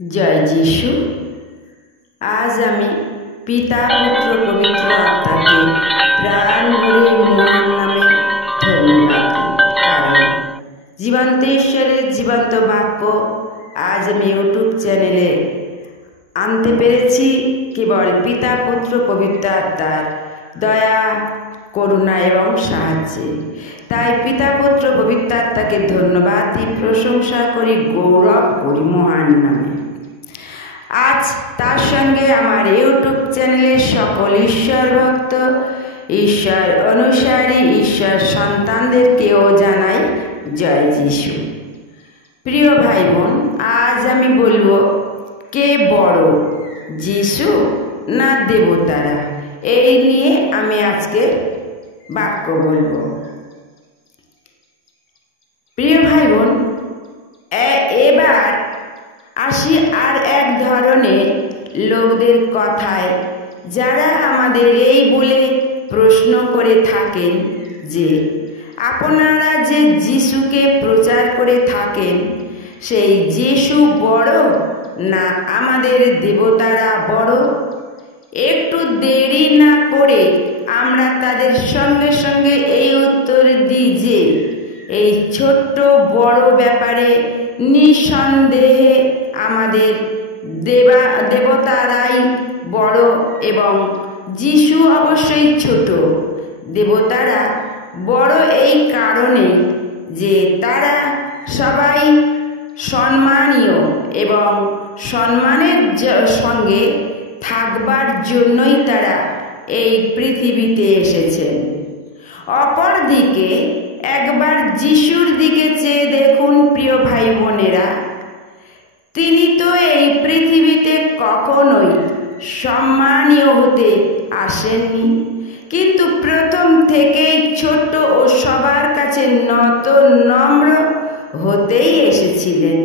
জয় যিশু। আজ আমি পিতা পুত্র পবিত্র আত্মাকে প্রাণ ভরে মহান নামে ধন্যবাদ দিই। কারণ জীবন্ত ঈশ্বরের জীবন্ত বাক্য আজ আমি ইউটিউব চ্যানেলে আনতে পেরেছি কেবল পিতা পুত্র পবিত্র আত্মার দয়া, করুণা এবং সাহায্যে। তাই পিতা পুত্র পবিত্র আত্মাকে ধন্যবাদ দিই, প্রশংসা করি, গৌরব করি মহান নামে। আজ তার সঙ্গে আমার ইউটিউব চ্যানেলের সকল ঈশ্বর ভক্ত, ঈশ্বর অনুসারী, ঈশ্বর সন্তানদেরকেও জানাই জয় যিশু। প্রিয় ভাই বোন, আজ আমি বলবো কে বড়, যিশু না দেবতারা? এই নিয়ে আমি আজকে বাক্য বলবো। প্রিয় ভাই বোন, এবার আসি আর এক ধরনের লোকদের কথায়, যারা আমাদের এই বলে প্রশ্ন করে থাকেন যে আপনারা যে যিশুকে প্রচার করে থাকেন, সেই যিশু বড় না আমাদের দেবতারা বড়? একটু দেরি না করে আমরা তাদের সঙ্গে সঙ্গে এই উত্তর দিই যে এই ছোট্ট বড় ব্যাপারে নিঃসন্দেহে আমাদের দেবতারাই বড় এবং যিশু অবশ্যই ছোট। দেবতারা বড় এই কারণে যে তারা সবাই সম্মানীয় এবং সম্মানের সঙ্গে থাকবার জন্যই তারা এই পৃথিবীতে এসেছেন। অপরদিকে একবার যিশুর দিকে চেয়ে দেখুন প্রিয় ভাই বোনেরা, তিনি তো এই পৃথিবীতে কখনোই সম্মানীয় হতে আসেননি, কিন্তু প্রথম থেকেই ছোট ও সবার কাছে নত নম্র হতেই এসেছিলেন।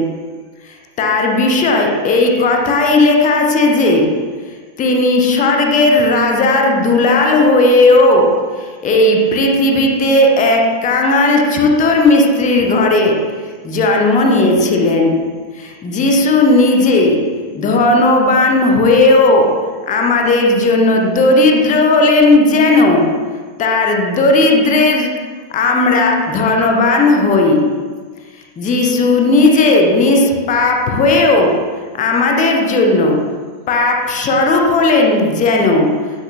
তার বিষয় এই কথাই লেখা আছে যে তিনি স্বর্গের রাজার দুলাল হয়েও এই পৃথিবীতে এক কাঙাল ছুতোর মিস্ত্রির ঘরে জন্ম নিয়েছিলেন। যিশু নিজে ধনবান হয়েও আমাদের জন্য দরিদ্র হলেন, যেন তার দরিদ্রের আমরা ধনবান হই। যিশু নিজে নিষ্পাপ হয়েও আমাদের জন্য পাপ স্বরূপ হলেন, যেন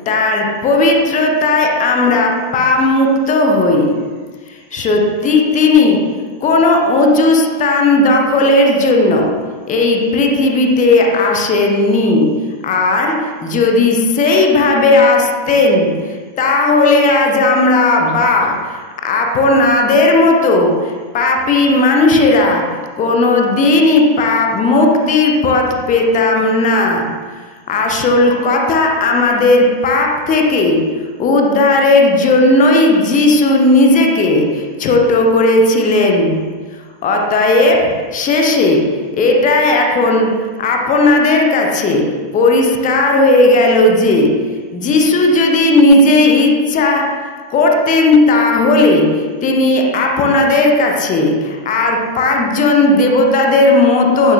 তার পবিত্রতায় আমরা পাপ মুক্ত হই। সত্যি তিনি কোনো উঁচু স্থান দখলের জন্য এই পৃথিবীতে আসেননি, আর যদি সেইভাবে আসতেন তাহলে আজ আমরা বা আপনাদের মতো পাপী মানুষেরা কোনো দিনই পাপ মুক্তির পথ পেতাম না। আসল কথা, আমাদের পাপ থেকে উদ্ধারের জন্যই যিশু নিজেকে ছোট করেছিলেন। অতএব শেষে এটা এখন আপনাদের কাছে পরিষ্কার হয়ে গেল যে যিশু যদি নিজে ইচ্ছা করতেন তাহলে তিনি আপনাদের কাছে আর পাঁচজন দেবতাদের মতন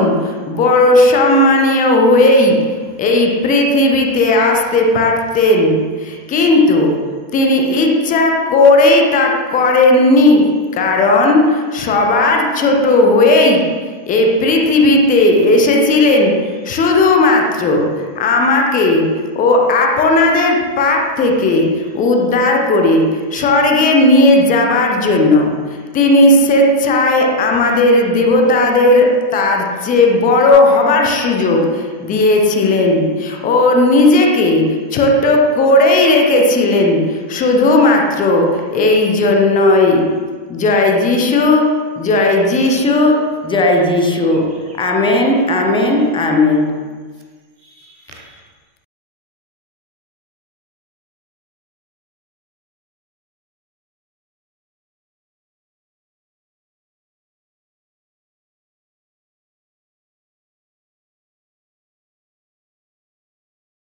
বড় সম্মানীয় হয়েই এই পৃথিবীতে আসতে পারতেন, কিন্তু তিনি ইচ্ছা করেই তা করেননি, কারণ সবার ছোট হয়েই এ পৃথিবীতে এসেছিলেন শুধুমাত্র আমাকে ও আপনাদের পাপ থেকে উদ্ধার করে স্বর্গে নিয়ে যাবার জন্য। তিনি স্বেচ্ছায় আমাদের দেবতাদের তার চেয়ে বড় হবার সুযোগ দিয়েছিলেন ও নিজেকে ছোট করেই রেখেছিলেন শুধুমাত্র এই জন্যই। জয় যিশু, জয় যিশু, জয় যিশু। Amen, amen, amen.